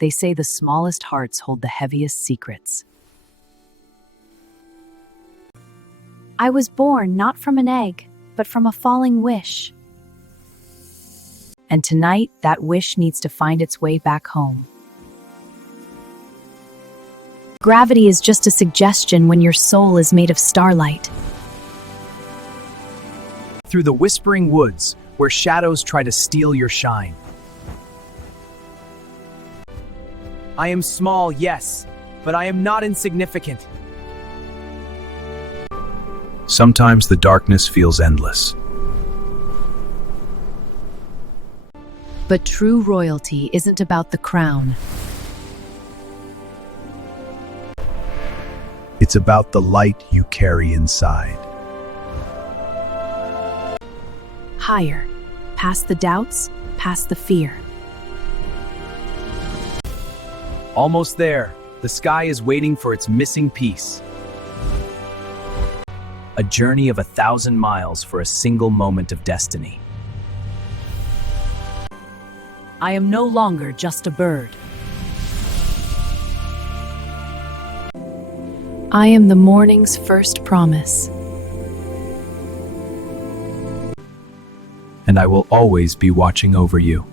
They say the smallest hearts hold the heaviest secrets. I was born not from an egg, but from a falling wish. And tonight, that wish needs to find its way back home. Gravity is just a suggestion when your soul is made of starlight. Through the whispering woods, where shadows try to steal your shine. I am small, yes, but I am not insignificant. Sometimes the darkness feels endless. But true royalty isn't about the crown. It's about the light you carry inside. Higher, past the doubts, past the fear. Almost there. The sky is waiting for its missing piece. A journey of 1,000 miles for a single moment of destiny. I am no longer just a bird. I am the morning's first promise. And I will always be watching over you.